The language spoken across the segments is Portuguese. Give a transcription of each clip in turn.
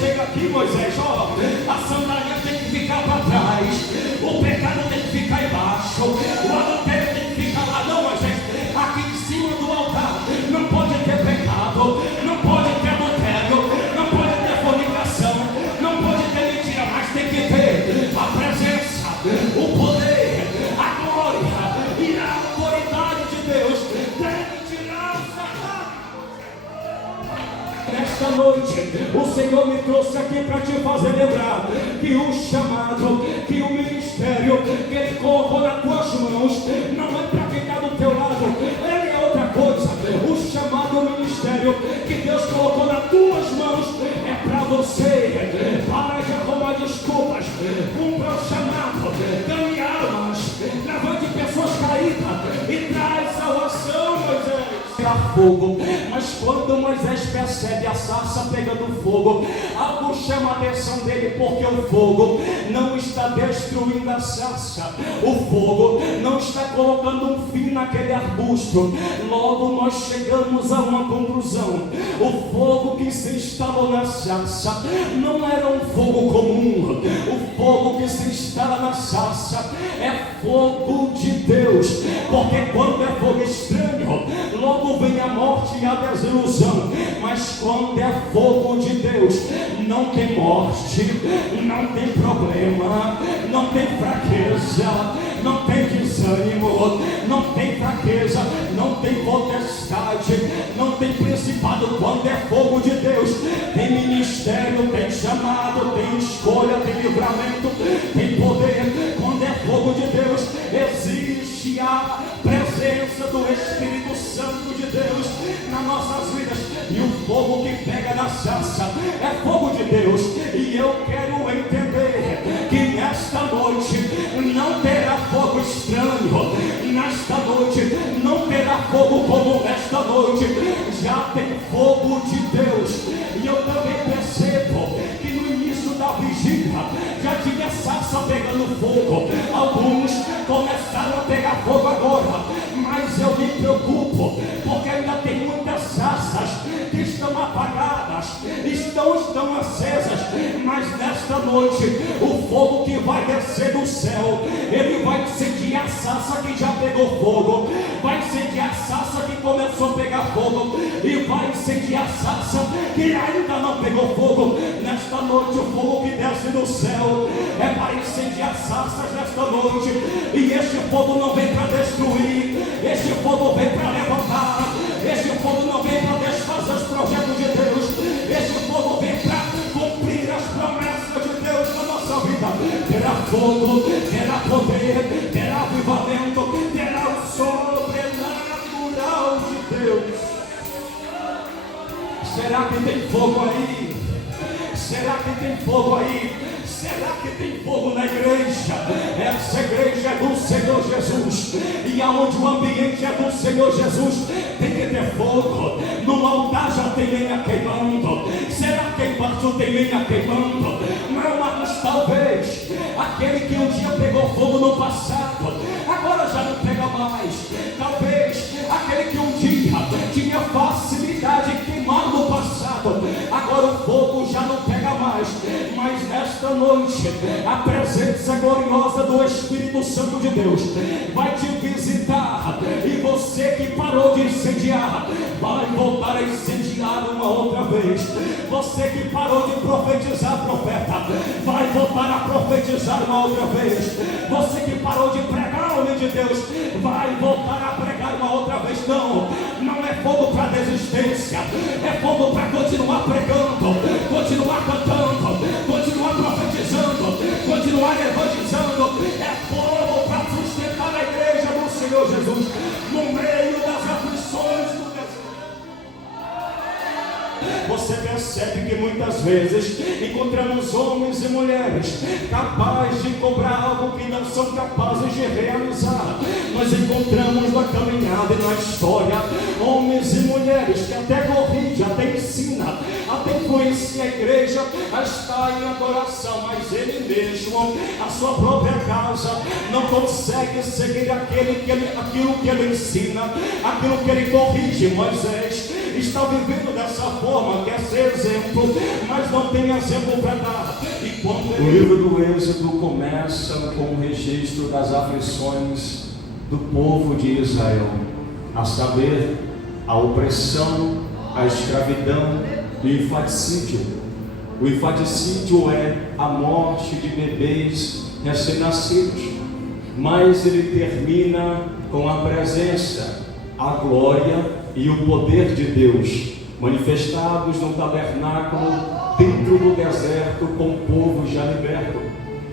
chega aqui, Moisés, ó, a sandália tem que ficar para trás, o pecado tem que ficar embaixo, o adultério tem que ficar lá. Não, Moisés, aqui em cima do altar não pode ter pecado, não pode ter adultério, não pode ter fornicação, não pode ter mentira, mas tem que ter a presença, o poder, a glória e a autoridade de Deus. Deve tirar o Satanás. Nesta noite, o Senhor me trouxe aqui para te fazer lembrar que o chamado, que o ministério que Ele colocou nas tuas mãos não é para ficar do teu lado, Ele é outra coisa. O chamado, o ministério que Deus colocou nas tuas mãos é para você. Para de arrumar desculpas, cumpra o chamado, ganhe almas, levante pessoas caídas e traz salvação, Moisés. Fogo, mas quando Moisés percebe a sarça pegando fogo, algo chama a atenção dele, porque o fogo não está destruindo a sarça, o fogo não está colocando um fim naquele arbusto. Logo nós chegamos a uma conclusão: o fogo que se instalou na sarça não era um fogo comum, o fogo que se instala na sarça é fogo de Deus, porque quando é fogo estranho, logo vem a morte e a desilusão. Mas quando é fogo de Deus, não tem morte, não tem problema, não tem fraqueza, não tem desânimo, não tem fraqueza, não tem potestade, não tem principado. Quando é fogo de Deus, tem ministério, tem chamado, tem escolha, tem livramento, tem poder. Quando é fogo de Deus, existe a presença do Espírito Santo de Deus nas nossas vidas. E o fogo que pega na sarça é fogo de Deus. E eu quero entender que nesta noite não terá fogo estranho, nesta noite não terá fogo comum. Nesta noite já tem fogo de Deus. E eu também percebo que no início da vigília já tinha sarça pegando fogo. Alguns começaram a pegar fogo agora, mas eu me preocupo, porque ainda tem muitas sarças que estão apagadas, estão acesas. Mas nesta noite o fogo que vai descer do céu, ele vai incendiar a sarça que já pegou fogo, vai incendiar a sarça que começou a pegar fogo, e vai incendiar a sarça que ainda não pegou fogo. Nesta noite o fogo que desce do céu é para incendiar sarças nesta noite. E este fogo não vem para destruir, este fogo vem para levantar, este fogo não vem para desfazer os projetos de Deus, este fogo vem para cumprir as promessas de Deus na nossa vida. Terá fogo, terá poder, terá avivamento, terá o sobrenatural de Deus. Será que tem fogo aí? Será que tem fogo aí? Será que tem fogo na igreja? Essa igreja é do Senhor Jesus, e aonde o ambiente é do Senhor Jesus tem que ter fogo. No altar já tem lenha queimando. Será que embaixo tem lenha queimando? Não, mas talvez aquele que um dia pegou fogo no passado, agora já não pega mais. Talvez aquele que um dia tinha facilidade em queimar no passado, agora o fogo já não pega mais. Mas nesta noite a presença gloriosa do Espírito Santo de Deus vai te visitar, e você que parou de incendiar vai voltar a incendiar uma outra vez. Você que parou de profetizar, profeta, vai voltar a profetizar uma outra vez. Você que parou de pregar o nome de Deus vai voltar a pregar uma outra vez. Não é fogo para desistência, é fogo para continuar pregando, continuar cantando, continuar profetizando, continuar evangelizando. É fogo para sustentar a igreja do Senhor Jesus no meio das aflições do deserto. Você percebe que muitas vezes encontramos homens e mulheres capazes de cobrar algo que não são capazes de realizar. Nós encontramos na caminhada e na história homens e mulheres que até corrige, até ensina, até influencia a igreja a estar em adoração, mas ele mesmo, a sua própria casa, não consegue seguir aquilo que ele ensina, aquilo que ele corrige. Moisés está vivendo dessa forma, quer ser exemplo, mas não tem exemplo para dar. E quando o livro do Êxodo começa com o registro das aflições do povo de Israel, a saber, a opressão, a escravidão e o infanticídio. O infanticídio é a morte de bebês recém-nascidos, mas ele termina com a presença, a glória e o poder de Deus manifestados no tabernáculo dentro do deserto com o povo já liberto.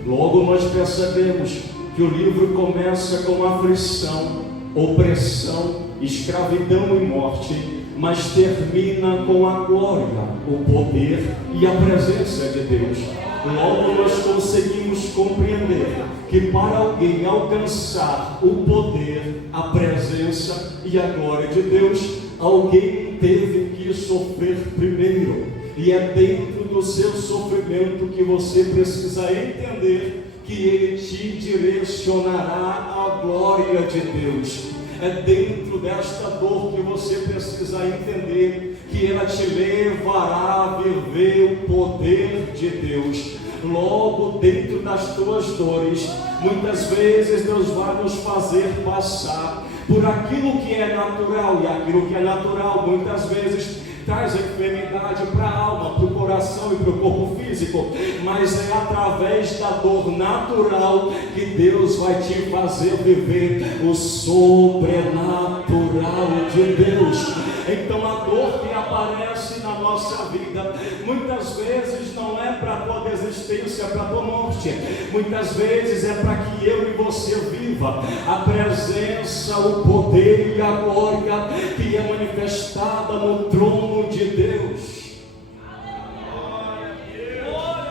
Logo nós percebemos que o livro começa com aflição, opressão, escravidão e morte, mas termina com a glória, o poder e a presença de Deus. Logo nós conseguimos compreender que para alguém alcançar o poder, a presença e a glória de Deus, alguém teve que sofrer primeiro. E é dentro do seu sofrimento que você precisa entender que Ele te direcionará à glória de Deus. É dentro desta dor que você precisa entender que ela te levará a viver o poder de Deus. Logo dentro das tuas dores, muitas vezes Deus vai nos fazer passar por aquilo que é natural, e aquilo que é natural muitas vezes traz enfermidade para a alma, para o coração e para o corpo físico, mas é através da dor natural que Deus vai te fazer viver o sobrenatural de Deus. Então a dor que aparece na nossa vida, muitas vezes não é para a tua desistência, para a tua morte, muitas vezes é para que eu e você viva a presença, o poder e a glória que é manifestada no trono de Deus.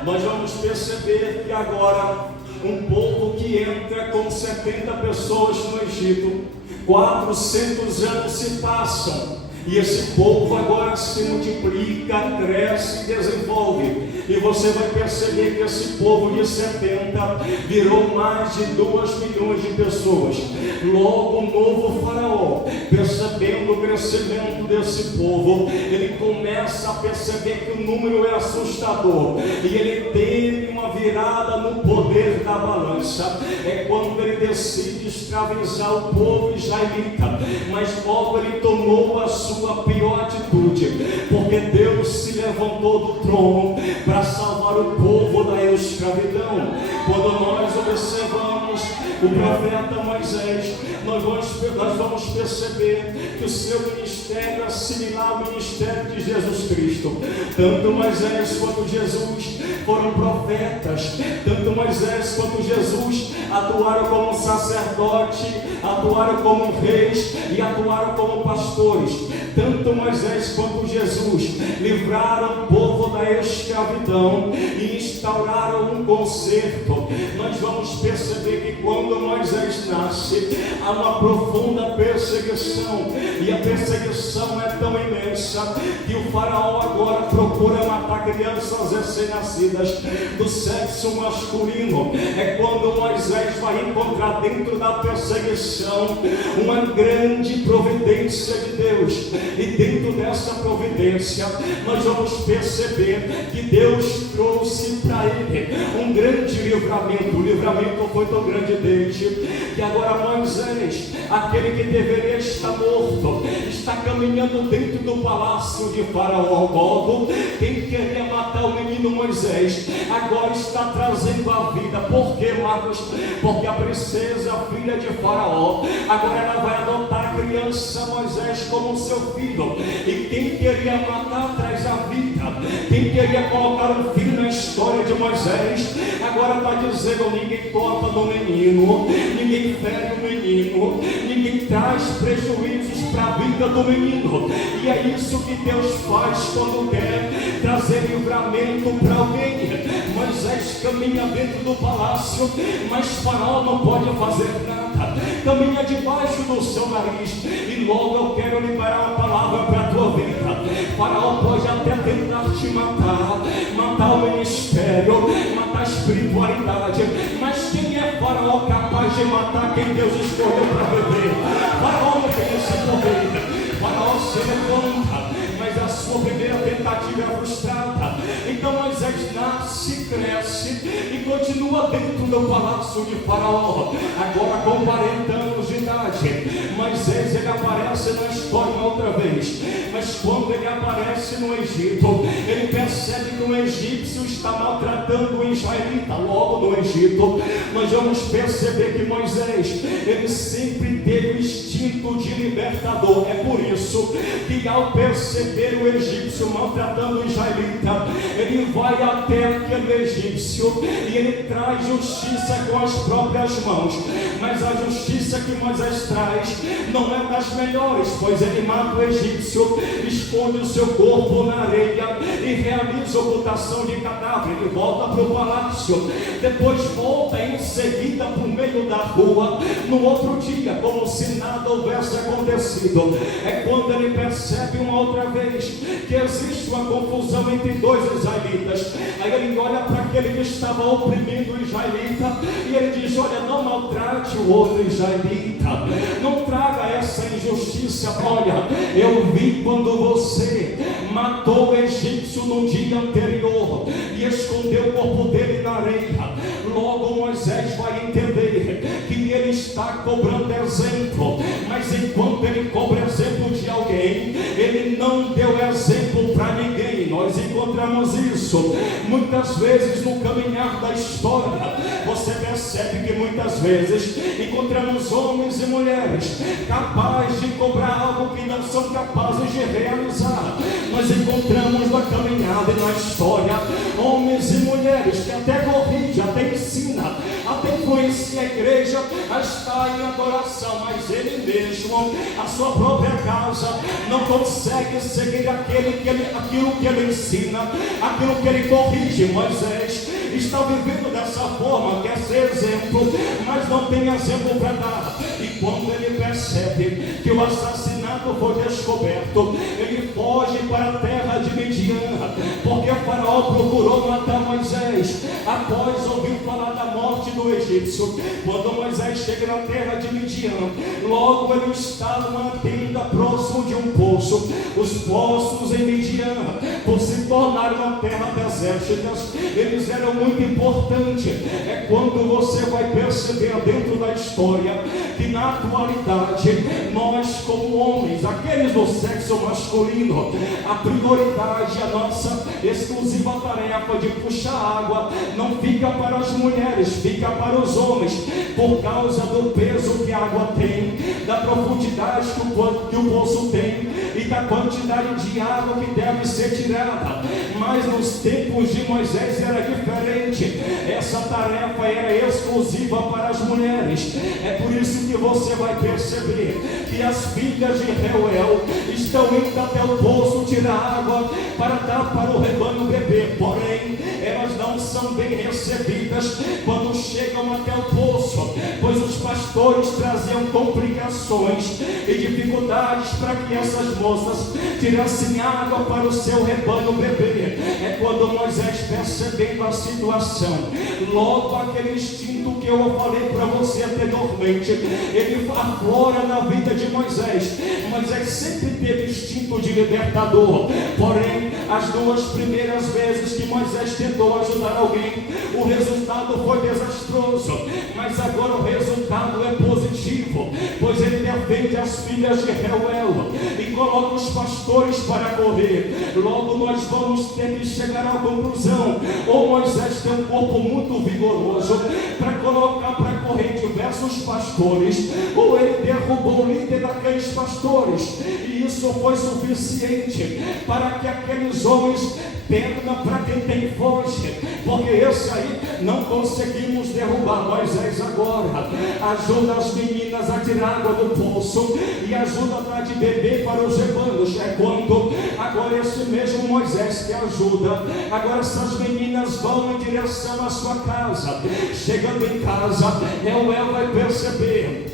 Nós vamos perceber que agora um povo que entra com 70 pessoas no Egito, 400 anos se passam, e esse povo agora se multiplica, cresce e desenvolve. E você vai perceber que esse povo de 70 virou mais de 2 milhões de pessoas. Logo o novo faraó, percebendo o crescimento desse povo, ele começa a perceber que o número é assustador, e ele tem uma virada no poder da balança. É quando ele decide escravizar o povo israelita, mas logo ele tomou a sua pior atitude, porque Deus se levantou do trono para salvar o povo da escravidão. Quando nós observamos o profeta Moisés, nós vamos perceber que o seu ministério é similar ao ministério de Jesus Cristo. Tanto Moisés quanto Jesus foram profetas, tanto Moisés quanto Jesus atuaram como sacerdote, atuaram como reis e atuaram como pastores. Tanto Moisés quanto Jesus livraram o povo da escravidão e instauraram um conserto. Nós vamos perceber que quando Moisés nasce, há uma profunda perseguição, e a perseguição é tão imensa que o faraó agora procura matar crianças recém-nascidas do sexo masculino. É quando Moisés vai encontrar dentro da perseguição uma grande providência de Deus, e dentro dessa providência nós vamos perceber que Deus trouxe para ele um grande livramento. O livramento foi tão grande desde que agora Moisés, aquele que deveria estar morto, está caminhando dentro do palácio de Faraó. Logo, quem queria matar o menino Moisés agora está trazendo a vida. Por quê, Marcos? Porque a princesa, a filha de Faraó, agora ela vai adotar a criança Moisés como seu filho, e quem queria matar traz a vida. Quem queria colocar um filho na história de Moisés agora está dizendo: ninguém toca no menino, ninguém fere o menino, ninguém traz prejuízos para a vida do menino. E é isso que Deus faz quando quer trazer livramento para alguém. Moisés caminha dentro do palácio, mas Faraó não pode fazer nada, caminha debaixo do seu nariz. E logo eu quero liberar uma palavra para a tua vida. Faraó pode até tentar te matar, matar o ministério, matar a espiritualidade, mas quem é Faraó capaz de matar quem Deus escolheu para viver? Faraó não tem esse poder. Faraó se levanta sua primeira tentativa é frustrada. Então Moisés nasce, cresce e continua dentro do palácio de Faraó. Agora com 40 anos de idade, Moisés ele aparece na história uma outra vez. Mas quando ele aparece no Egito, ele percebe que o egípcio está maltratando o israelita. Logo no Egito, nós vamos perceber que Moisés, ele sempre teve o instinto de libertador. É por isso que ao perceber o egípcio maltratando o israelita, ele vai até aquele egípcio e ele traz justiça com as próprias mãos. Mas a justiça que Moisés traz não é das melhores, pois ele mata o egípcio, esconde o seu corpo na areia e realiza ocultação de cadáver. Ele volta para o palácio, depois volta em seguida para o meio da rua, no outro dia, como se nada houvesse acontecido. É quando ele percebe uma outra vez que existe uma confusão entre dois israelitas. Aí ele olha para aquele que estava oprimindo o israelita e ele diz: olha, não maltrate o outro israelita, não traga essa injustiça. Olha, eu vi quando você matou o egípcio no dia anterior e escondeu o corpo dele na areia. Logo Moisés vai entender que ele está cobrando exemplo, mas enquanto ele cobra exemplo de alguém, ele não deu exemplo para ninguém. Nós encontramos isso muitas vezes no caminhar da história. Você percebe que muitas vezes encontramos homens e mulheres capazes de cobrar algo que não são capazes de realizar. Nós encontramos na caminhada e na história homens e mulheres que até corrige, até ensina, até influencia a igreja a estar em adoração, mas ele mesmo, a sua própria casa, não consegue seguir aquilo que ele ensina, aquilo que ele corrige. Moisés está vivendo dessa forma, quer ser exemplo, mas não tem exemplo para dar. E quando ele percebe que o assassinato foi descoberto, ele foge para a terra de Midian, porque o faraó procurou matar Moisés após ouvir falar da morte do egípcio. Quando Moisés chega na terra de Midian, logo ele está numa tenda próximo de um poço. Os poços em Midian, por se tornarem uma terra desértica, eles eram muito importantes. É quando você vai perceber dentro da história que na atualidade nós, como homens, aqueles do sexo masculino, a prioridade, a nossa exclusiva tarefa de puxar água não fica para as mulheres, fica para os homens, por causa do peso que a água tem, da profundidade que o poço tem e da quantidade de água que deve ser tirada. Mas nos tempos de Moisés era diferente, essa tarefa era exclusiva para as mulheres. É por isso que você vai perceber que as filhas de Reuel estão indo até o poço tirar água para dar para o rebanho beber, porém elas não são bem recebidas quando chegam até o poço, pois os pastores traziam complicações e dificuldades para que essas moças tirassem água para o seu rebanho beber. É quando Moisés, percebendo a situação, logo aquele instinto que eu falei para você anteriormente, ele aflora na vida de Moisés. Moisés sempre teve instinto de libertador, porém as duas primeiras vezes que Moisés tentou ajudar alguém, o resultado foi desastroso, mas agora o resultado é positivo, pois ele defende as filhas de Reuel e coloca os pastores para correr. Logo nós vamos ter que chegar à conclusão: ou Moisés tem um corpo muito vigoroso para colocar para correr diversos pastores, ou ele derrubou o líder daqueles pastores, e isso foi suficiente para que aqueles homens perna para quem tem foge, porque esse aí não conseguimos derrubar. Moisés agora ajuda as meninas a tirar água do poço e ajuda a dar de beber para os rebanhos. É quando agora esse mesmo Moisés que ajuda, agora essas meninas vão em direção à sua casa. Chegando em casa, Reuel vai perceber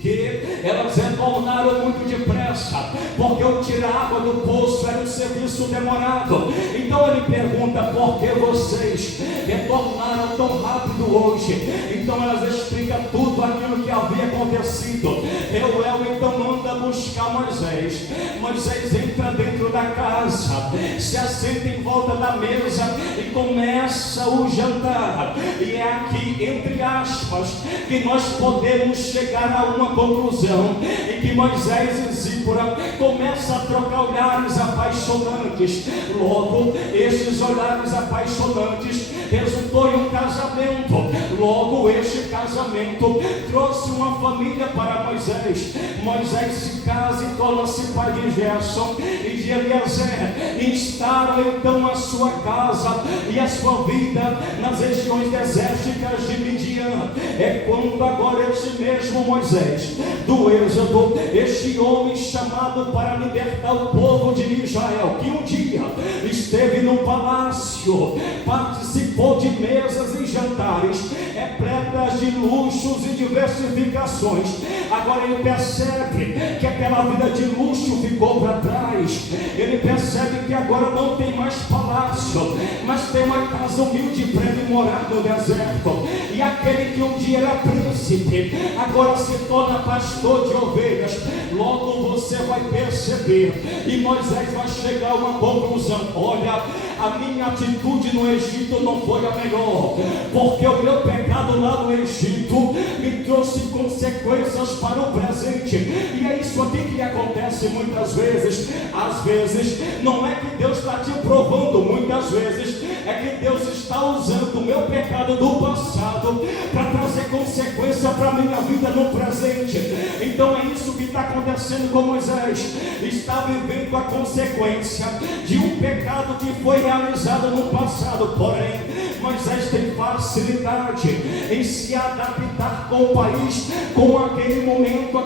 que elas retornaram muito depressa, porque o tirar água do poço era um serviço demorado. Então ele pergunta: por que vocês retornaram tão rápido hoje? Então elas explicam tudo aquilo que havia acontecido. Reuel então manda buscar Moisés Moisés. Moisés entra dentro da casa, se assenta em volta da mesa e começa o jantar. E é aqui, entre aspas, que nós podemos chegar a uma conclusão, em que Moisés e Zípora começam a trocar olhares apaixonantes. Logo, esses olhares apaixonantes resultou em um casamento. Logo, este casamento trouxe uma família para Moisés. Moisés se casa e torna-se pai de Gerson e de Eliezer. Instala então a sua casa e a sua vida nas regiões desérticas de Midian. É quando agora este mesmo Moisés do Êxodo, este homem chamado para libertar o povo de Israel, que um dia esteve no palácio, participou de mesas e jantares repletas de luxos e diversificações. Agora ele percebe que aquela vida de luxo ficou para trás. Ele percebe que agora não tem mais palácio, mas tem uma casa humilde para ele morar no deserto. E aquele que um dia era príncipe, agora se torna pastor de ovelhas. Logo você vai perceber, e Moisés vai chegar a uma conclusão: olha, a minha atitude no Egito não foi a melhor, porque o meu pecado lá no Egito me trouxe consequências para o presente. E é isso aqui que acontece muitas vezes. Às vezes não é que Deus está te provando, muitas vezes é que Deus está usando o meu pecado do passado para trazer consequência para a minha vida no presente. Então é isso que está acontecendo com Moisés. Está vivendo a consequência de um pecado que foi realizado no passado. Porém, Moisés tem facilidade em se adaptar com o país, com aquele momento,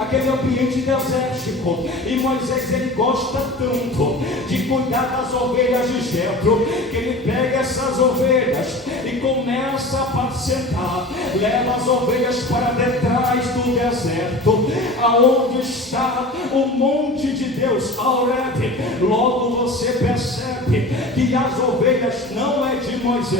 aquele ambiente desértico. E Moisés, ele gosta tanto de cuidar das ovelhas de Jetro, que ele pega essas ovelhas e começa a apacentar, leva as ovelhas para detrás do deserto, aonde está o monte de Deus, Horebe. Logo você percebe que as ovelhas não é de Moisés.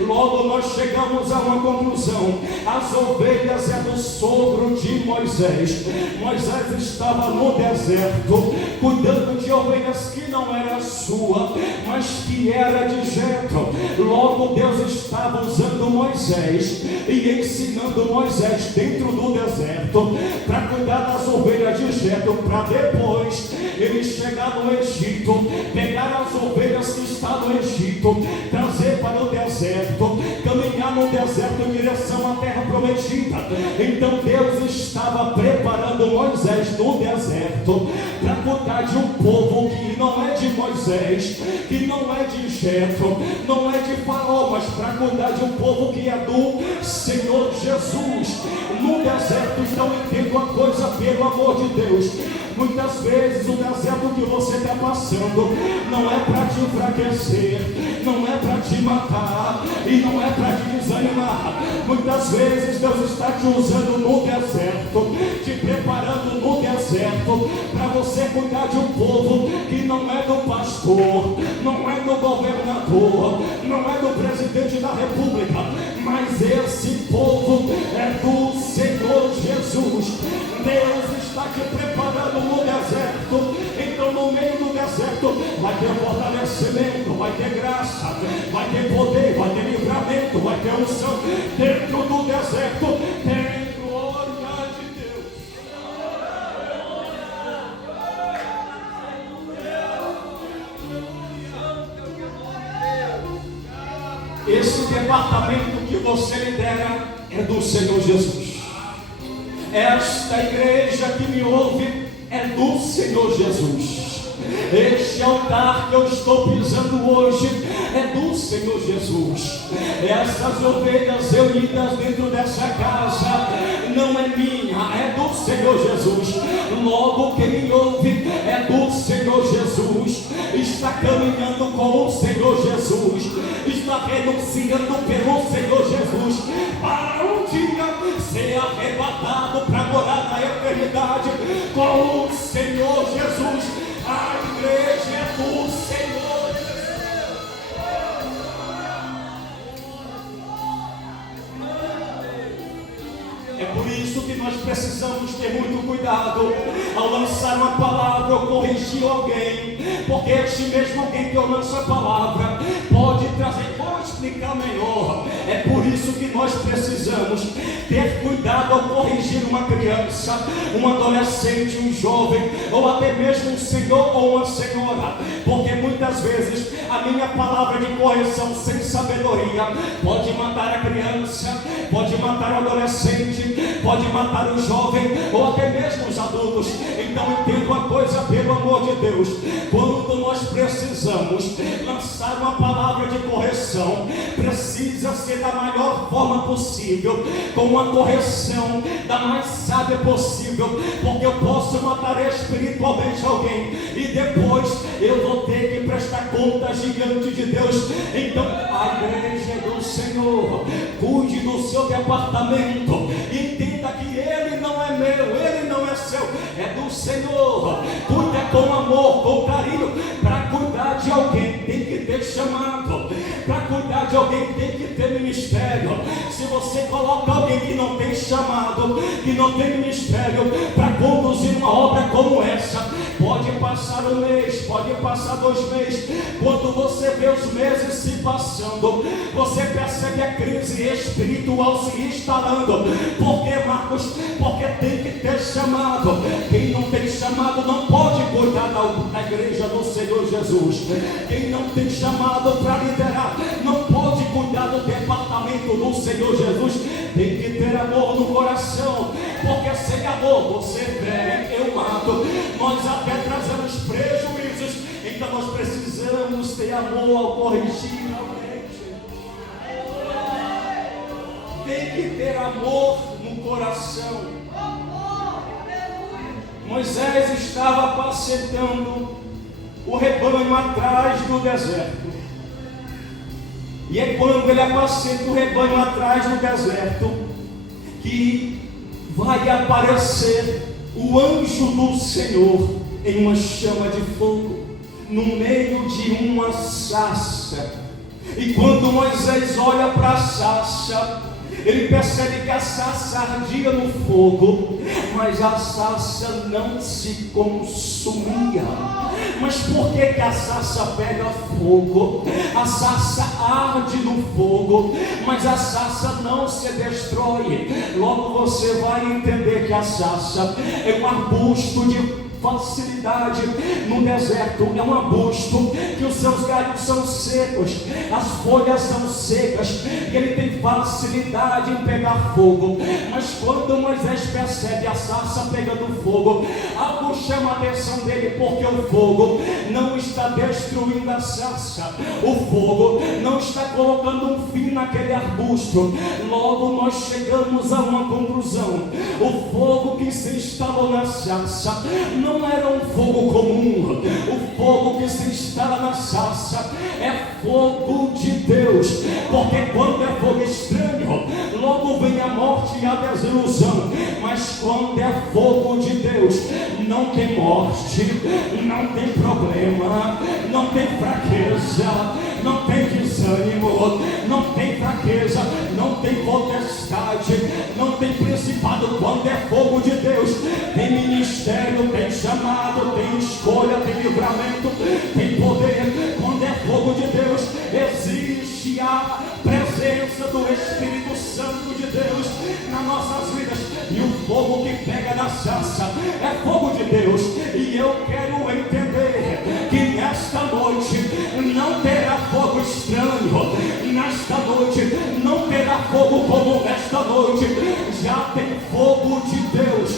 Logo nós chegamos a uma conclusão: as ovelhas é do sogro de Moisés. Moisés estava no deserto cuidando de ovelhas que não era sua, mas que era de Jetro. Logo Deus estava usando Moisés e ensinando Moisés dentro do deserto para cuidar das ovelhas de Jetro, para depois ele chegar no Egito, pegar as ovelhas que estão no Egito, trazer para o deserto, caminhar no deserto em direção à terra prometida. Então Deus estava preparando Moisés no deserto para cuidar de um povo que não é de Moisés, que não é de Jetro, não é de Faraó, mas para cuidar de um povo que é do Senhor Jesus. No deserto, então entenda uma coisa, pelo amor de Deus: muitas vezes o deserto que você está passando não é para te enfraquecer, não é para te matar e não é para te desanimar. Muitas vezes Deus está te usando no deserto, te preparando no deserto para você cuidar de um povo que não é do pastor, não é do governador, não é do presidente da república, mas esse povo é do Senhor Jesus. Deus está te preparando no deserto. Então no meio do deserto vai ter fortalecimento, vai ter graça, vai ter poder, vai ter livramento, vai ter unção. Dentro do deserto tem glória de Deus. Esse departamento que você lidera é do Senhor Jesus. Esta igreja que me ouve é do Senhor Jesus. Este altar que eu estou pisando hoje é do Senhor Jesus. Essas ovelhas reunidas dentro dessa casa não é minha, é do Senhor Jesus. Logo quem me ouve é do Senhor Jesus. Está caminhando com o Senhor Jesus, está renunciando pelo Senhor Jesus, para um dia ser arrebatado para morar na eternidade com o Senhor Jesus. A igreja é do Senhor Jesus. É por isso que nós precisamos ter muito cuidado ao lançar uma palavra ou corrigir alguém, porque este mesmo alguém que eu lanço a palavra pode trazer. Vou explicar melhor. É por isso que nós precisamos ter cuidado ao corrigir uma criança, um adolescente, um jovem, ou até mesmo um senhor ou uma senhora, porque muitas vezes a minha palavra de correção sem sabedoria pode matar a criança, pode matar o adolescente, pode matar o jovem ou até mesmo os adultos. Então entenda uma coisa, pelo amor de Deus, quando nós precisamos lançar uma palavra de correção, precisa ser da melhor forma possível, com uma correção da mais sábia possível, porque eu posso matar espiritualmente alguém e depois eu vou ter que prestar conta diante de Deus. Então a igreja do Senhor, cuide do seu departamento, entenda que ele não é meu, ele não é seu, é do Senhor. Cuida com amor, com carinho. Para cuidar de alguém tem que ter chamado, para cuidar de alguém tem que ter ministério. Se você coloca alguém que não tem chamado, que não tem ministério, para conduzir uma obra como essa, pode passar um mês, pode passar 2 meses. Quando você vê os meses se passando, você percebe a crise espiritual se instalando. Por que, Marcos? Porque tem que ter chamado. Quem não tem chamado não pode cuidar da igreja do Senhor Jesus. Quem não tem chamado para liderar não pode cuidar do departamento do Senhor Jesus. Tem que ter amor no coração, porque sem amor você fere, eu mato, nós até trazemos prejuízos. Então nós precisamos ter amor ao corrigir alguém. Tem que ter amor no coração. Moisés estava apacentando o rebanho atrás do deserto. E é quando ele apacenta o rebanho atrás do deserto que vai aparecer o anjo do Senhor em uma chama de fogo, no meio de uma sarça. E quando Moisés olha para a sarça, ele percebe que a sarça ardia no fogo, mas a sarça não se consumia. Mas por que a sarça pega fogo? A sarça arde no fogo, mas a sarça não se destrói. Logo você vai entender que a sarça é um arbusto de facilidade no deserto, é um arbusto que os seus galhos são secos, as folhas são secas e ele tem facilidade em pegar fogo. Mas quando Moisés percebe a sarça pegando fogo, algo chama a atenção dele, porque o fogo não está destruindo a sarça, o fogo não está colocando um fim naquele arbusto. Logo nós chegamos a uma conclusão: o fogo que se instalou na sarça não era um fogo comum. O fogo que se instala na sarça é fogo de Deus, porque quando é fogo estranho, logo vem a morte e a desilusão. Mas quando é fogo de Deus, não tem morte, não tem problema, não tem fraqueza, não tem desânimo, não tem fraqueza, não tem potestade, não tem principado. Quando é fogo de Deus, tem ministério, tem chamado, tem escolha, tem livramento, tem poder. Quando é fogo de Deus, existe a presença do Espírito Santo de Deus nas nossas vidas. E o fogo que pega na sarça é fogo de Deus. E eu quero entender que nesta noite não terá fogo estranho, nesta noite não terá fogo como nesta noite. Já tem fogo de Deus.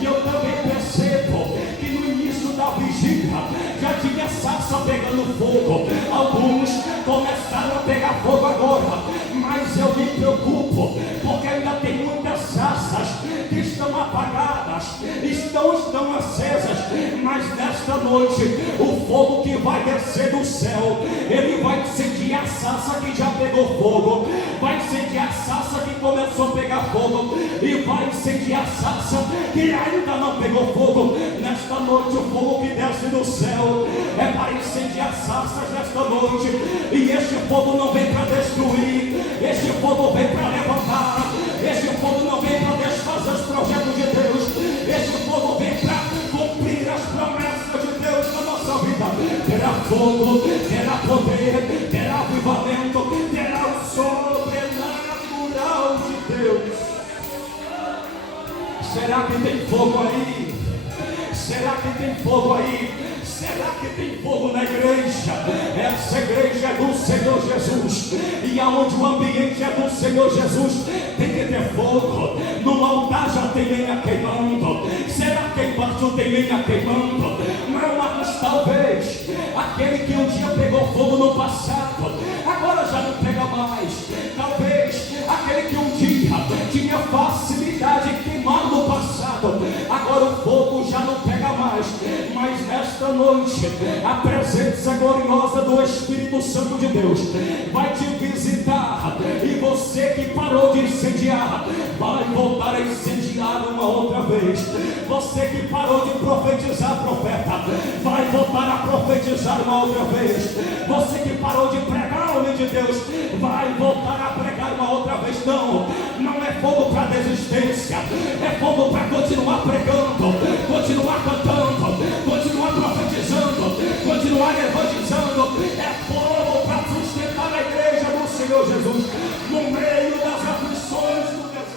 E eu também percebo que no início da vigília já tinha sarça pegando fogo. Alguns começaram a pegar fogo agora, mas eu me preocupo, porque ainda tem muitas sarças que estão apagadas, estão acesas. Mas nesta noite o fogo que vai descer do céu, ele vai incendiar a sarça que já pegou fogo, vai incendiar a sarça que começou a pegar fogo, e vai incendiar a sarça que ainda não pegou fogo. Nesta noite o fogo que desce do céu é para incendiar sarças nesta noite. E este fogo não vem para destruir, este fogo vem para levantar, este fogo não vem para desfazer. fogo, terá poder, terá avivamento, terá o sobrenatural de Deus. Será que tem fogo aí? Será que tem fogo aí? Será que tem fogo na igreja? Essa igreja é do Senhor Jesus, e aonde o ambiente é do Senhor Jesus, tem que ter fogo. No altar já tem lenha queimando. Será que embaixo tem lenha queimando? Meu Marcos, talvez aquele que um dia pegou fogo no passado, agora já não pega mais. Talvez aquele que um dia tinha facilidade em queimar no passado, agora o fogo já não pega mais. Mas nesta noite, a presença gloriosa do Espírito Santo de Deus vai te visitar, e você que parou de incendiar vai voltar a incendiar uma outra vez. Você que parou de profetizar, profeta, vai voltar a profetizar uma outra vez. Você que parou de pregar o nome de Deus, vai voltar a pregar uma outra vez. Não é fogo para desistência, é fogo para continuar pregando, continuar cantando, continuar profetizando, continuar evangelizando. É fogo para sustentar a igreja do Senhor Jesus no meio das aflições do deserto.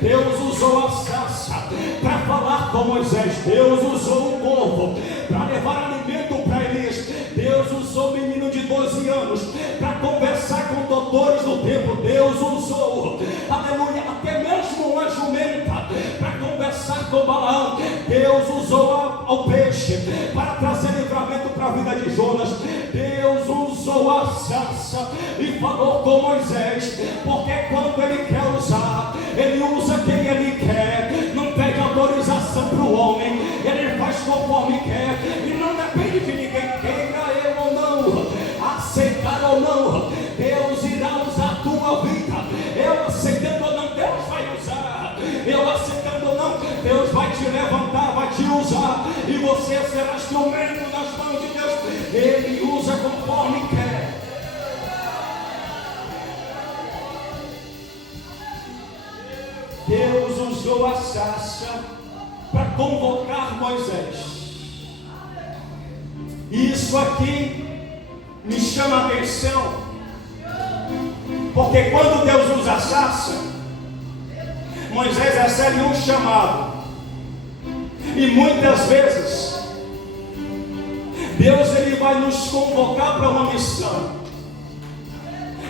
Deus usou a sarça para falar com Moisés. Deus usou o povo para levar alimento para Elias. Deus usou o menino de 12 anos para conversar com doutores do templo. Deus usou, aleluia, até mesmo uma jumenta para conversar com Balaão. Deus usou o peixe para trazer livramento para a vida de Jonas. Deus usou a sarça e falou com Moisés, porque quando ele quer usar, ele usa quem ele quer. Não pede autorização para o homem, ele faz conforme quer, e não depende de ninguém, queira ele ou não, aceitar ou não. Deus irá usar a tua vida. Eu aceitando ou não, Deus vai usar. Eu aceitando ou não, Deus vai te levantar, vai te usar, e você será instrumento nas mãos de Deus. Ele usa conforme quer. Deus usou a sarça para convocar Moisés. Isso aqui me chama a atenção, porque quando Deus usa a sarça, Moisés recebe um chamado, e muitas vezes Deus ele vai nos convocar para uma missão,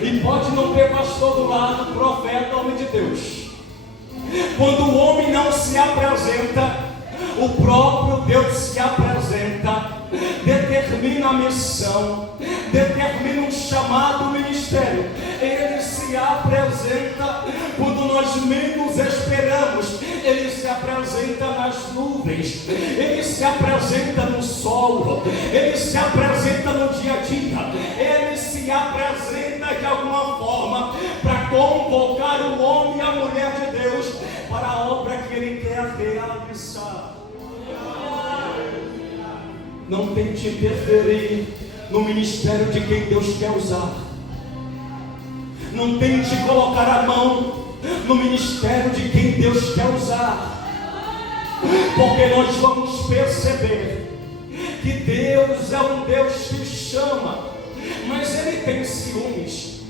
e pode não ter pastor do lado, profeta, homem de Deus. Quando o homem não se apresenta, o próprio Deus se apresenta, determina a missão, determina um chamado, um ministério. Ele se apresenta quando nós menos esperamos. Ele se apresenta nas nuvens, ele se apresenta no sol, ele se apresenta no dia a dia, ele se apresenta de alguma forma para convocar o homem e a mulher de Deus para a obra que ele quer realizar. Não tente interferir no ministério de quem Deus quer usar. Não tente colocar a mão no ministério de quem Deus quer usar, porque nós vamos perceber que Deus é um Deus que chama, mas Ele tem ciúmes.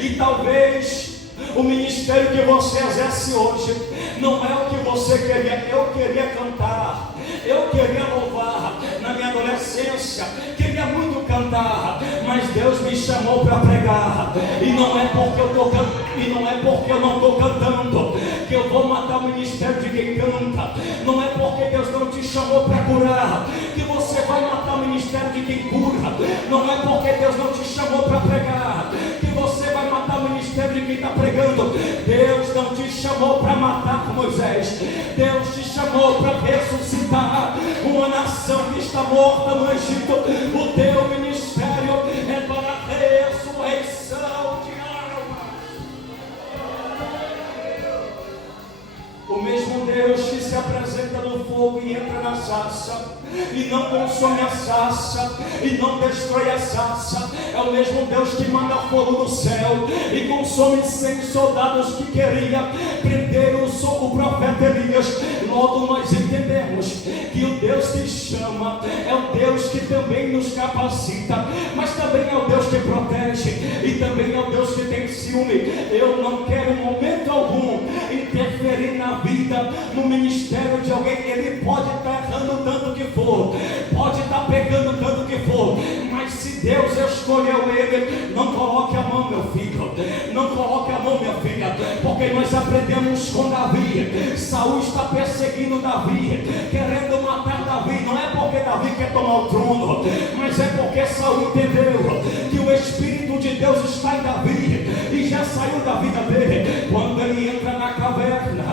E talvez o ministério que você exerce hoje não é o que você queria. Eu queria cantar, eu queria louvar. Na minha adolescência queria muito cantar, mas Deus me chamou para pregar. E não é porque eu estou cantando, e não é porque eu não estou cantando que eu vou matar o ministério de quem canta. Não é porque Deus não te chamou para curar que você vai matar o ministério de quem cura. Não é porque Deus não te chamou para pregar que você vai matar o ministério de quem está pregando. Deus não te chamou para matar Moisés. Deus te chamou para ressuscitar uma nação que está morta no Egito. O teu ministério é para a ressurreição de almas. O mesmo Deus que se apresenta no fogo e entra na sarça, e não consome a sarça e não destrói a sarça. É o mesmo Deus que manda fogo do céu e consome 100 soldados que queria prender o profeta Elias. Logo nós entendemos que o Deus que chama é o Deus que também nos capacita, mas também é o Deus que protege e também é o Deus que tem ciúme. Eu não quero em momento algum interferir na vida, no ministério de alguém. Ele pode estar errando tanto que for, pode estar pecando tanto que for, mas se Deus escolheu ele, não coloque a mão, meu filho, não coloque a mão, minha filha, porque nós aprendemos com Davi. Saul está perseguindo Davi, querendo matar Davi. Não é porque Davi quer tomar o trono, mas é porque Saul entendeu que o Espírito de Deus está em Davi e já saiu da vida dele. Quando ele entra na caverna,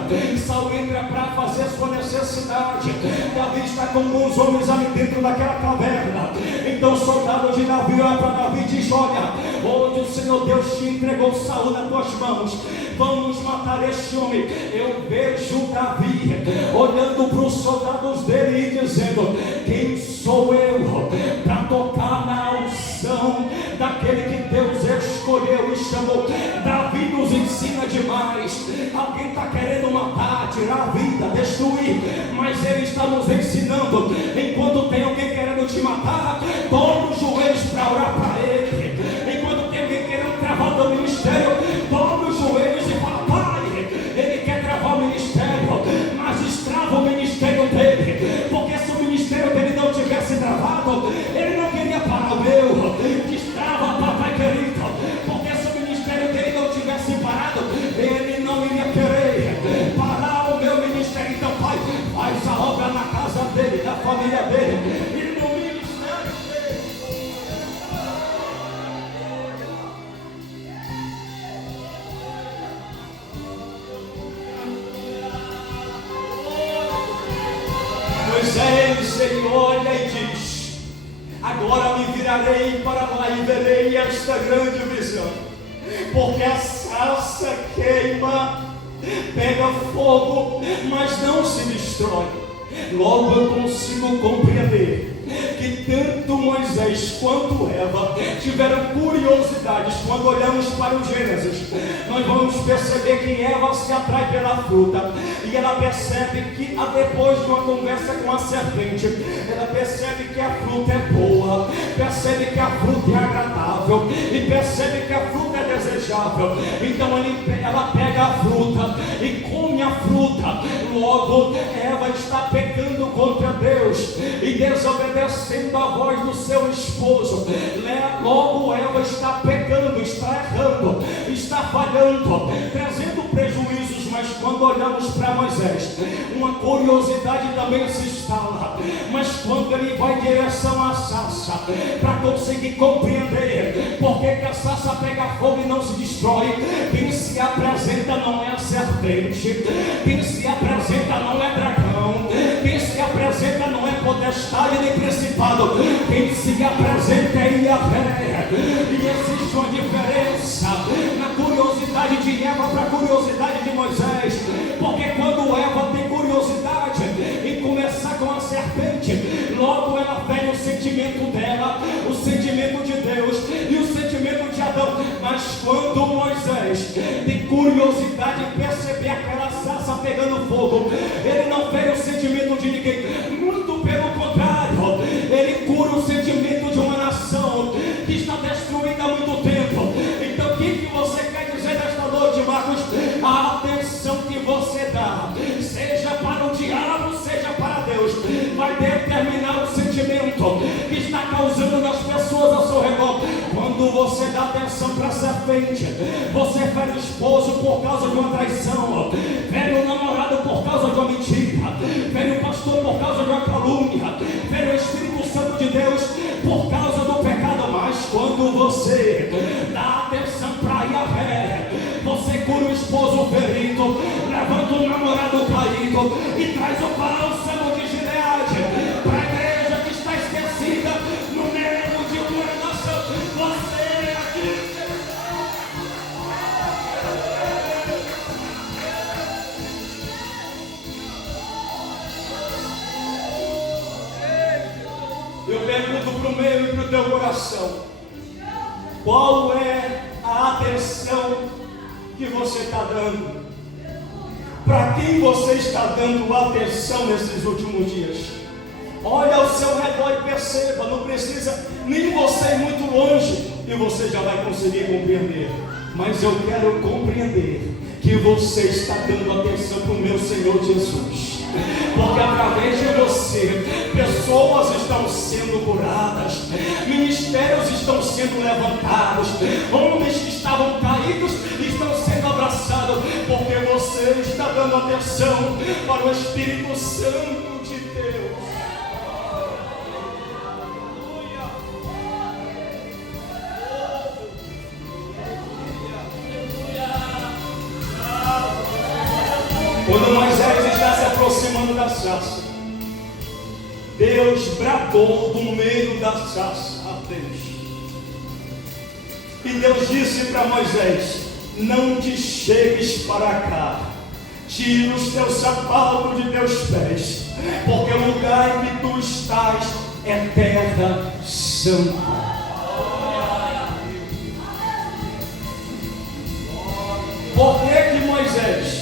Saul entra para fazer sua necessidade. Davi está com alguns homens ali dentro daquela caverna. Então o soldado de Davi olha para Davi e diz: olha, hoje o Senhor Deus te entregou Saul nas tuas mãos, vamos matar este homem. Eu vejo Davi olhando para os soldados dele e dizendo: quem sou eu para tocar na unção daquele que Deus escolheu e chamou? Davi nos ensina demais. Alguém está querendo matar, tirar a vida, destruir, mas ele está nos ensinando: enquanto tem alguém querendo te matar, dobre os joelhos para orar para ele. Enquanto tem alguém querendo travar o teu ministério, dobre os joelhos e fala: pai, ele quer travar o ministério, mas destrava o ministério dele, porque se o ministério dele não tivesse travado, ele não queria parar o meu. Destrava, papai querido, porque se o ministério dele não tivesse parado, ele não iria querer parar o meu ministério. Então, pai, faz a obra na casa dele, na família dele e no ministério dele. Moisés, ele olha e diz: agora me virarei para lá e verei esta grande visão, porque a sarça queima, pega fogo, mas não se destrói. Logo eu consigo compreender que tanto Moisés quanto Eva tiveram curiosidades. Quando olhamos para o Gênesis, nós vamos perceber que Eva se atrai pela fruta e ela percebe que, depois de uma conversa com a serpente, ela percebe que a fruta é boa, percebe que a fruta é agradável e percebe que a fruta é desejável. Então ela pega a fruta e come a fruta. Logo Eva está pecando contra Deus e desobedecendo a voz do seu esposo. Logo Eva está pecando, está errando, está falhando, trazendo prejuízos. Mas quando olhamos para Moisés, uma curiosidade também se instala. Mas quando ele vai em direção à sarça, para conseguir compreender por que a sarça pega fogo e não se destrói, quem se apresenta não é a serpente, quem se apresenta não é dragão, quem se apresenta não é potestade nem principado, quem se apresenta é Yahvé. E existe uma diferença na curiosidade de Eva para a curiosidade de Moisés, porque quando Eva tem curiosidade em conversar com a serpente, logo ela vem o sentimento dela, o sentimento de Deus e o sentimento de Adão. Mas quando Moisés tem curiosidade em perceber aquela sarça pegando fogo, ele não vê o sentimento de ninguém, muito pelo contrário, ele cura o sentimento de uma nação que está destruída há muito tempo. Então o que você quer dizer nesta noite, Marcos? A atenção que você dá, seja para o diabo, seja para Deus, vai determinar o sentimento que está causando nas pessoas ao seu redor. Quando você dá atenção para a serpente, você fere o esposo por causa de uma traição, fere o namorado por causa de uma mentira, fere o pastor por causa de uma calúnia, fere o Espírito Santo de Deus por causa do pecado. Mas quando você dá atenção para Yahvé, você cura o esposo ferido, levanta o namorado caído e traz o bálsamo de Gileade para a igreja que está esquecida no meio de uma nação. Você aqui. que você está dando? Para quem você está dando atenção nesses últimos dias? Olha ao seu redor e perceba, não precisa nem você ir muito longe e você já vai conseguir compreender. Mas eu quero compreender que você está dando atenção para o meu Senhor Jesus. Porque através de você, pessoas estão sendo curadas, ministérios estão sendo levantados, homens que estavam caídos estão sendo abraçados, porque você está dando atenção para o Espírito Santo de Deus. Quando Moisés está se aproximando da sarça, Deus bradou do meio da sarça a Deus. E Deus disse para Moisés: não te chegues para cá, tira os teus sapatos de teus pés, porque o lugar em que tu estás é terra santa. Por que Moisés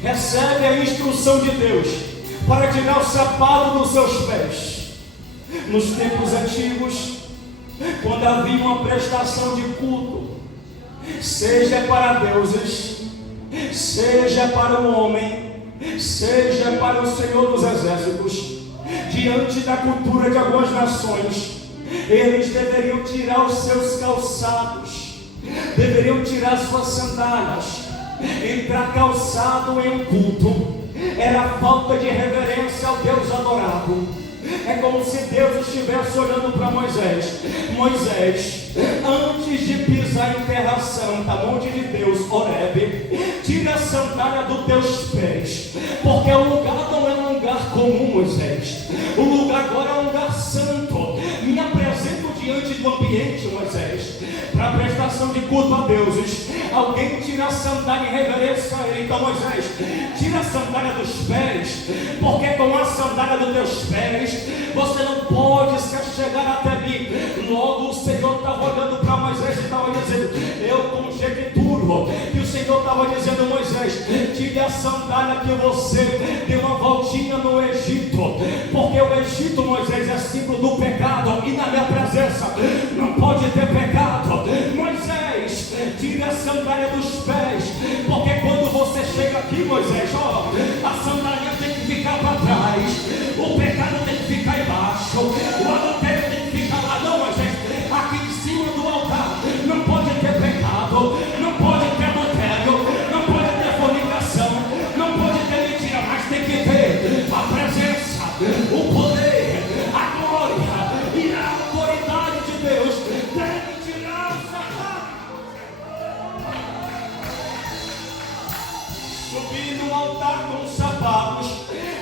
recebe a instrução de Deus para tirar o sapato dos seus pés? Nos tempos antigos, quando havia uma prestação de culto, seja para deuses, seja para o homem, seja para o Senhor dos Exércitos, diante da cultura de algumas nações, eles deveriam tirar os seus calçados, deveriam tirar suas sandálias. Entrar calçado em um culto era falta de reverência ao Deus adorado. É como se Deus estivesse olhando para Moisés: Moisés, antes de pisar em terra santa, monte de Deus, Horebe, tira a sandália dos teus pés, porque o lugar não é um lugar comum, Moisés. O lugar agora é um lugar santo. Me apresento diante do ambiente, Moisés, para prestação de culto a deuses. Alguém tira a sandália em reverência a ele. Então, Moisés, tira a sandália dos pés, porque com a sandália dos teus pés você não pode se chegar até mim. Logo o Senhor estava olhando para Moisés e estava dizendo: eu conjecturo que o Senhor estava dizendo: Moisés, tire a sandália que você deu uma voltinha no Egito, porque o Egito, Moisés, é símbolo do pecado, e na minha presença não pode ter pecado. Moisés, tire a sandália dos pés, porque quando você chega aqui, Moisés, a sandália tem que ficar para trás, o pecado tem que ficar embaixo, o adultério tem que ficar lá. Não, Moisés, aqui em cima do altar não pode ter pecado, não pode ter adultério, não pode ter fornicação, não pode ter mentira, mas tem que ter a presença, o poder, a glória e a autoridade de Deus. Deve tirar o sapato. Subir no altar com os sapatos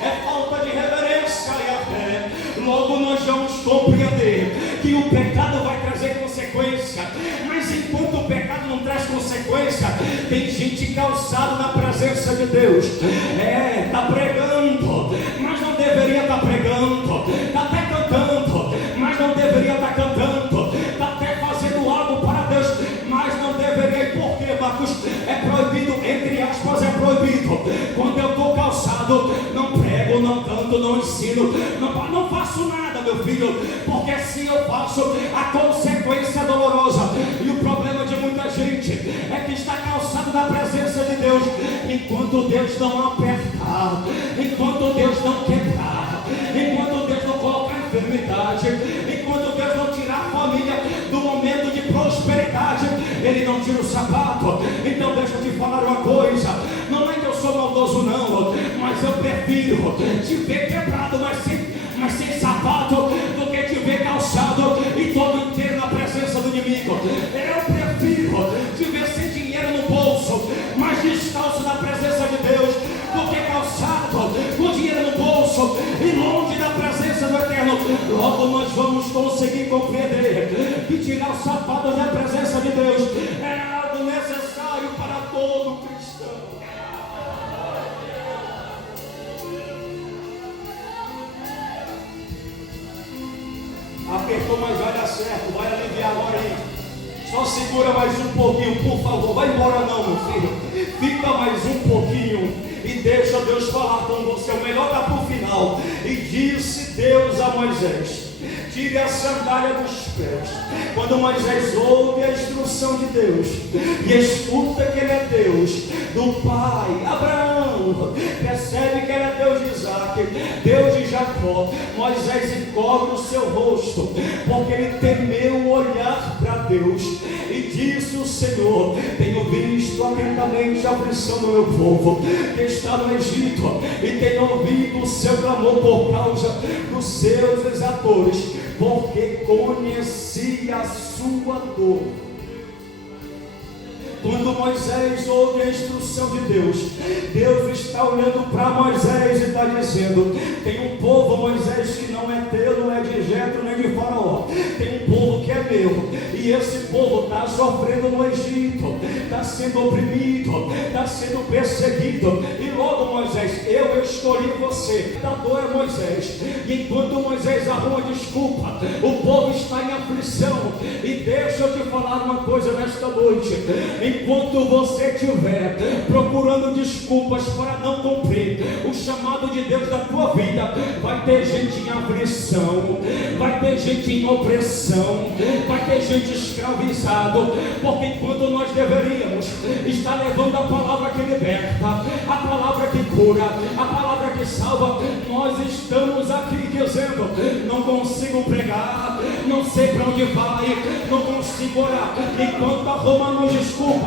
é falta de reverência e a fé. Logo nós vamos compreender que o pecado vai trazer consequência, mas enquanto o pecado não traz consequência, tem gente calçada na presença de Deus. Está pregando, mas não deveria estar pregando, está até cantando, mas não deveria estar cantando, está até fazendo algo para Deus, mas não deveria. E por quê, Marcos? É proibido, entre aspas, é proibido. Quando eu estou calçado, não prego, não canto, não ensino, não faço nada, meu filho, porque assim eu faço, a consequência é dolorosa. E o problema de muita gente é que está calçado na presença de Deus, enquanto Deus não apertar, enquanto Deus não quebrar, enquanto Deus não colocar enfermidade, enquanto Deus não tirar a família do momento de prosperidade, Ele não tira o sapato. Então deixa eu te falar uma coisa, não é que eu sou maldoso não, mas eu prefiro te ver quebrado, mas sem sapato, do que te ver calçado e todo inteiro na presença do inimigo. Eu prefiro te ver sem dinheiro no bolso, mas descalço na presença de Deus, do que calçado com dinheiro no bolso e longe da presença do Eterno. Logo nós vamos conseguir compreender que tirar o sapato da presença de Deus é algo necessário para todo cristão. Apertou, mas vai dar certo, vai aliviar agora aí. Só segura mais um pouquinho, por favor. Vai embora não, meu filho. Fica mais um pouquinho e deixa Deus falar com você. O melhor está para o final. E disse Deus a Moisés: tire a sandália dos pés. Quando Moisés ouve a instrução de Deus e escuta que ele é Deus do pai Abraão, percebe que ele é Deus de Isaac, Deus de Jacó, Moisés encobre o seu rosto, porque ele temeu olhar para Deus e disse: o Senhor, tenho visto atentamente a aflição do meu povo que está no Egito, e tenho ouvido o seu clamor por causa dos seus exatores, porque conheci a sua dor. Quando Moisés ouve a instrução de Deus, Deus está olhando para Moisés e está dizendo: tem um povo, Moisés, que não é teu, não é de Jetro nem de Faraó. Tem um povo que é meu, e esse povo está sofrendo no Egito, está sendo oprimido, está sendo perseguido. E logo, Moisés, eu escolhi você. A dor é Moisés. E enquanto Moisés arruma desculpa, o povo está em aflição. E deixa eu te falar uma coisa nesta noite: enquanto você estiver procurando desculpas para não cumprir o chamado de Deus da tua vida, vai ter gente em aflição, vai ter gente em opressão, vai ter gente escravizado, porque enquanto nós deveríamos estar levando a palavra que liberta, a palavra que cura, a palavra que salva, nós estamos aqui dizendo: não consigo pregar, não sei para onde vai, não consigo orar. Enquanto arrumamos desculpas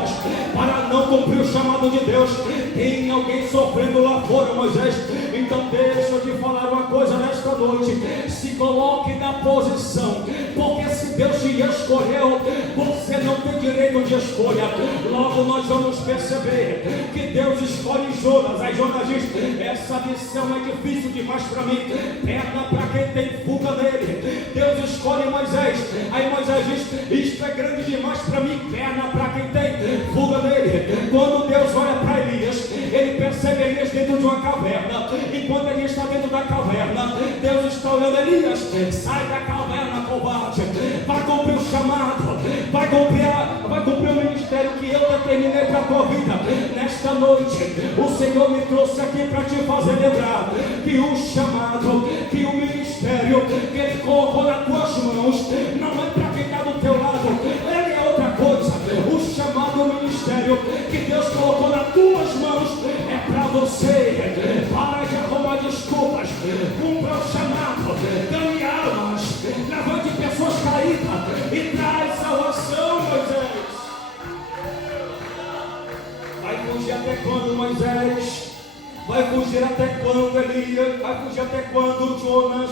para não cumprir o chamado de Deus, tem alguém sofrendo lá fora, Moisés. Então deixa eu te falar uma coisa nesta noite: se coloque na posição, porque se Deus te escolheu, você não tem direito de escolha. Logo nós vamos perceber que Deus escolhe Jonas. Aí Jonas diz: essa missão é difícil demais para mim, perna para quem tem fuga nele. Deus escolhe Moisés. Aí Moisés diz: isto é grande demais para mim, perna para quem tem fuga nele. Quando Deus olha para Elias, ele percebe Elias dentro de uma caverna. Enquanto ele está dentro da caverna, Deus está olhando: Elias, sai da caverna, covarde, vai cumprir o chamado, vai cumprir o ministério que eu determinei para a tua vida. Nesta noite, o Senhor me trouxe aqui para te fazer lembrar que o chamado, que o ministério que Ele colocou nas tuas mãos não é para ficar do teu lado, ele é outra coisa. O chamado, o ministério que Deus colocou nas tuas mãos é para você. Para de arrumar desculpas, cumpra o chamado, ganhe almas, levante pessoas caídas e traz salvação, Moisés. Vai fugir até quando, Moisés? Vai fugir até quando, Elias? Vai fugir até quando, Jonas?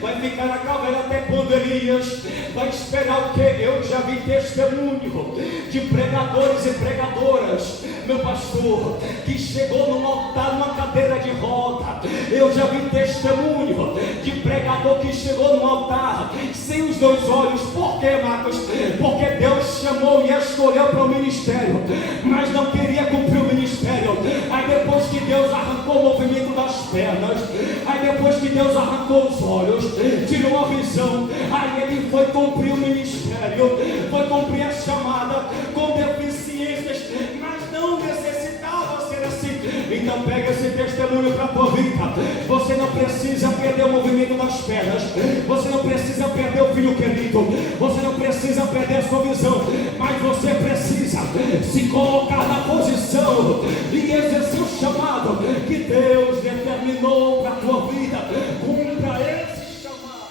Vai ficar na caverna até quando, Elias? Vai esperar o quê? Eu já vi testemunho de pregadores e pregadoras, meu pastor, que chegou num altar numa cadeira de roda. Eu já vi testemunho de pregador que chegou no altar sem os dois olhos. Por quê, Marcos? Porque Deus chamou e escolheu para o ministério, mas não queria cumprir o ministério. Aí depois que Deus arrancou o movimento das pernas, aí depois que Deus arrancou os olhos, tirou a visão, aí ele foi cumprir o ministério, foi cumprir a chamada com deficiências, mas não necessitava ser assim. Então pega esse testemunho para a tua vida. Você não precisa perder o movimento das pernas, você não precisa perder o filho querido, você não precisa perder a sua visão, mas você precisa se colocar na posição e exercer o chamado que Deus determinou para a tua vida. Cumpra esse chamado.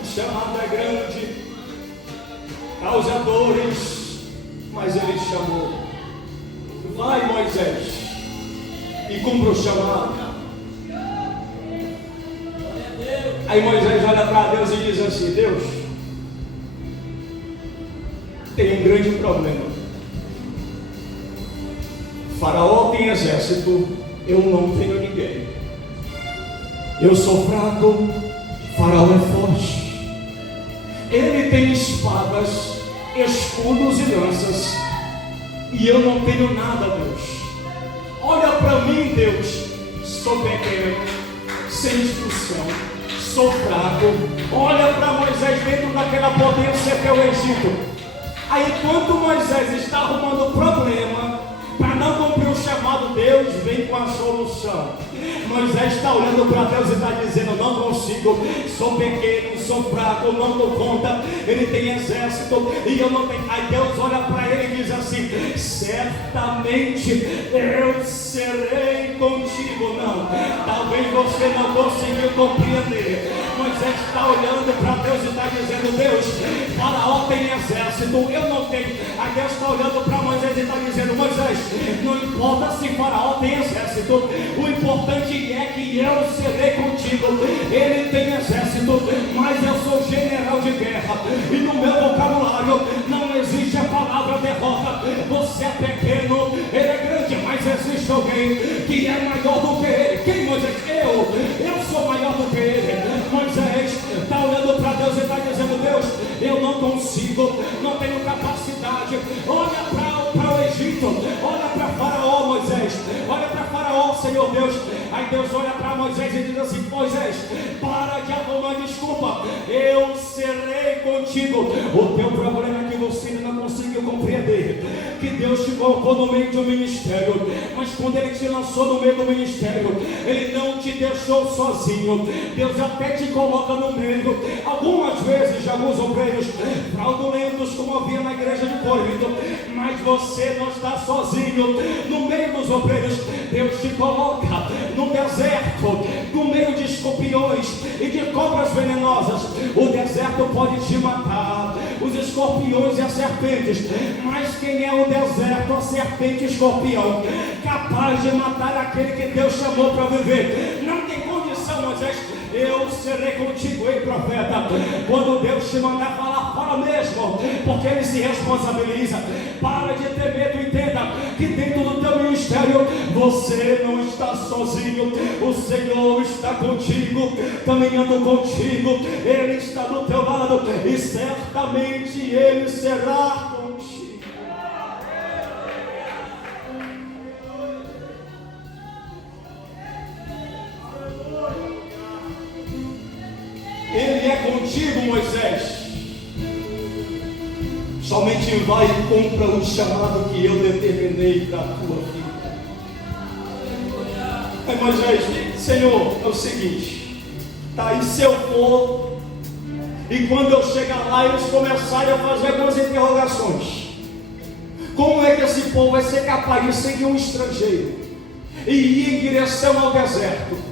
O chamado é grande, causa dores, mas Ele chamou. Vai, Moisés, e cumpra o chamado. Aí Moisés olha para Deus e diz assim: Deus, tem um grande problema. Faraó tem exército, eu não tenho ninguém. Eu sou fraco, Faraó é forte. Ele tem espadas, escudos e lanças, e eu não tenho nada, Deus. Olha para mim, Deus, sou pequeno, sem instrução, sou fraco. Olha para Moisés dentro daquela potência que é o Egito. Aí enquanto Moisés está arrumando problema para não cumprir o chamado, Deus vem com a solução. Moisés está olhando para Deus e está dizendo: não consigo, sou pequeno, sou fraco, não dou conta. Ele tem exército e eu não tenho. Aí Deus olha para ele e diz assim: certamente eu serei contigo. Não, talvez você não conseguiu compreender. Moisés está olhando para Deus e está dizendo: Deus, Faraó tem exército, eu não tenho. Aí Deus está olhando para Moisés e está dizendo: Moisés, não importa se Faraó tem exército, o importante é que eu serei contigo. Ele tem exército, mas eu sou general de guerra, e no meu vocabulário não existe a palavra derrota. Você é pequeno, ele é grande, mas existe alguém que é maior do que ele. Quem, Moisés? Eu sou maior do que ele. Moisés está olhando para Deus e está dizendo: Deus, eu não consigo, não tenho capacidade. Olha para o Egito, olha para Faraó, Moisés, olha para Faraó, Senhor Deus. Aí Deus olha para Moisés e diz assim: Moisés, para de arrumar desculpa, eu serei contigo. O teu problema é que você ainda não conseguiu compreender que Deus te colocou no meio de um ministério, mas quando Ele te lançou no meio do ministério, Ele não te deixou sozinho. Deus até te coloca no meio, algumas vezes, de alguns obreiros fraudulentos, como havia na igreja de Corinto, mas você não está sozinho no meio dos obreiros. Deus te coloca no deserto, no meio de escorpiões e de cobras venenosas. O deserto pode te matar, os escorpiões e as serpentes, mas quem é o deserto, a serpente e o escorpião? Capaz de matar aquele que Deus chamou para viver. Não tem condição, Moisés. Eu serei contigo, ei profeta. Quando Deus te mandar falar, fala mesmo, porque Ele se responsabiliza. Para de ter medo, entenda que dentro do teu ministério você não está sozinho. O Senhor está contigo, caminhando contigo. Ele está do teu lado e certamente Ele será contigo. Ele é contigo, Moisés. Somente vai e cumpra o chamado que eu determinei para a tua vida. Aí Moisés diz: Senhor, é o seguinte, tá aí, se eu for, e quando eu chegar lá eles começarem a fazer algumas interrogações, como é que esse povo vai ser capaz de seguir um estrangeiro e ir em direção ao deserto?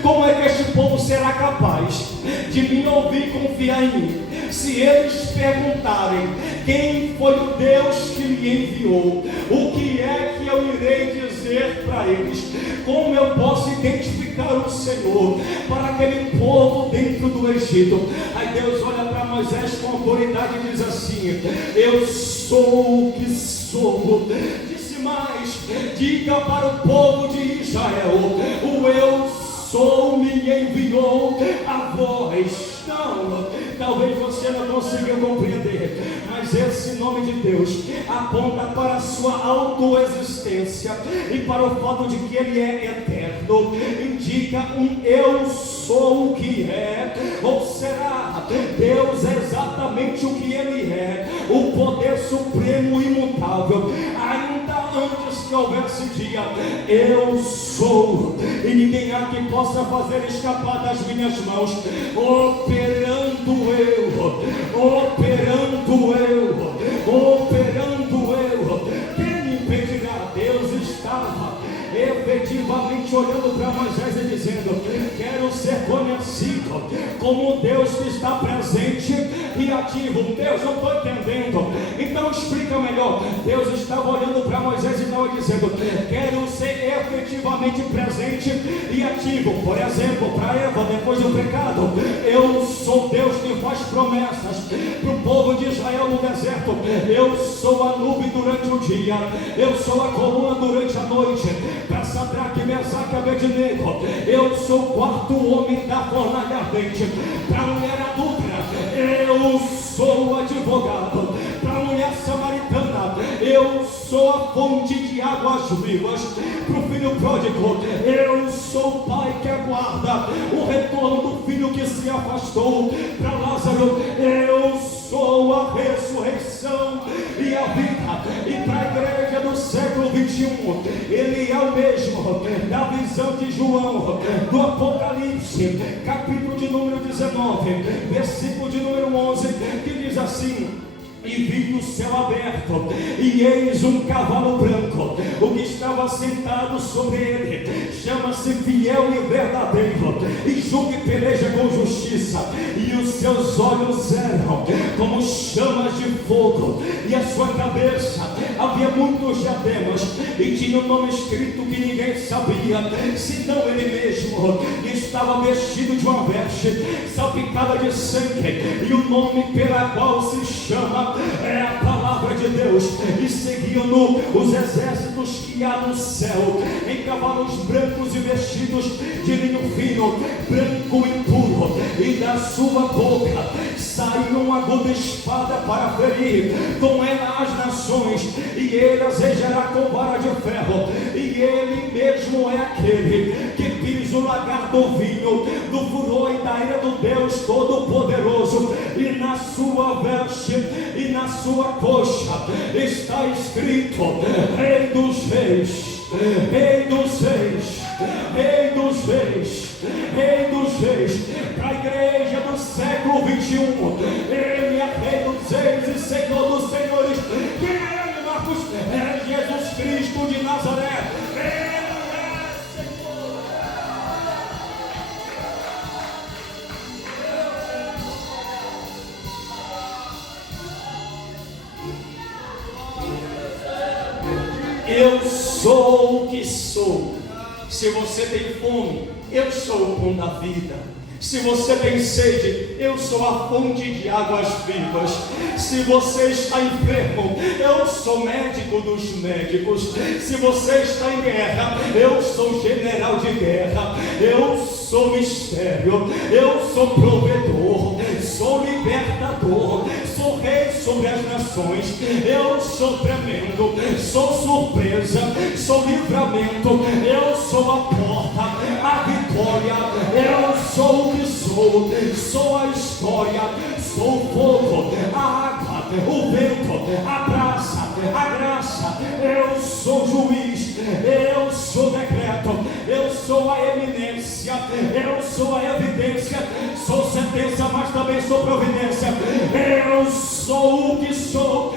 Como é que este povo será capaz de me ouvir e confiar em mim? Se eles perguntarem quem foi o Deus que me enviou, o que é que eu irei dizer para eles? Como eu posso identificar o Senhor para aquele povo dentro do Egito? Aí Deus olha para Moisés com autoridade e diz assim: eu sou o que sou. Disse mais: diga para o povo de Israel, o eu sou me enviou a voz. Não, talvez você não consiga compreender, mas esse nome de Deus aponta para a sua autoexistência e para o fato de que Ele é eterno. Indica um eu sou o que é, ou será. Deus é exatamente o que Ele é, o poder supremo e imutável. Ainda antes que houvesse dia, eu sou, e ninguém há que possa fazer escapar das minhas mãos. Operando eu, quem impedirá? Deus estava efetivamente olhando para Moisés e dizendo: quero ser conhecido como Deus que está presente e ativo. Deus, não estou entendendo, então explica melhor. Deus estava olhando para Moisés e estava dizendo: quero ser efetivamente presente e ativo. Por exemplo, para Eva, depois do pecado, eu sou Deus que faz promessas para o povo de Israel no deserto. Eu sou a nuvem durante o dia, eu sou a coluna durante a noite. Para Sadraque, Mesaque e Abednego, eu sou o quarto homem da fornalha ardente. Para a mulher adúltera, eu sou o advogado. Para a mulher samaritana, eu sou a fonte de águas vivas. Para o filho filho pródigo, eu sou o pai que aguarda o retorno do filho que se afastou. Para Lázaro, eu sou a ressurreição e a vida. E para a igreja do século 21, ele é o mesmo da visão de João, do Apocalipse, capítulo de número 19, versículo de número 11, que diz assim: e vi o céu aberto, e eis um cavalo branco. O que estava sentado sobre ele chama-se Fiel e Verdadeiro, e julga e peleja com justiça. E os seus olhos eram como chamas de fogo, e a sua cabeça havia muitos diademas, e tinha um nome escrito que ninguém sabia, senão ele mesmo. E estava vestido de uma veste salpicada de sangue, e o nome pela qual se chama é a palavra de Deus. E seguiam-no os exércitos que há no céu, em cavalos brancos e vestidos de linho fino, branco e puro, e da sua boca saiu uma aguda espada para ferir com ela as nações, e ele as regerá com vara de ferro. E ele mesmo é aquele que pisa o lagar do vinho, do furor e da ira do Deus Todo-Poderoso. E na sua veste e na sua coxa está escrito: Rei dos Reis, Rei dos Reis, Rei dos Reis, Rei dos Reis. Para a igreja do século 21, ele é Rei dos Reis e Senhor dos Senhores. Quem é ele, Marcos? É Jesus Cristo de Nazaré. Ele é Senhor. Eu sou o que sou. Se você tem fome, eu sou o pão da vida. Se você tem sede, eu sou a fonte de águas vivas. Se você está enfermo, eu sou médico dos médicos. Se você está em guerra, eu sou general de guerra. Eu sou mistério, eu sou provedor, sou libertador, sou rei sobre as nações. Eu sou tremendo, sou surpresa, sou livramento, eu sou a porta, a vitória. Eu sou o que sou, sou a história, sou o fogo, a água, o vento, a praça, a graça. Eu sou juiz, eu sou decreto, eu sou a eminência, eu sou a evidência, sou sentença, mas também sou providência. Eu sou o que sou,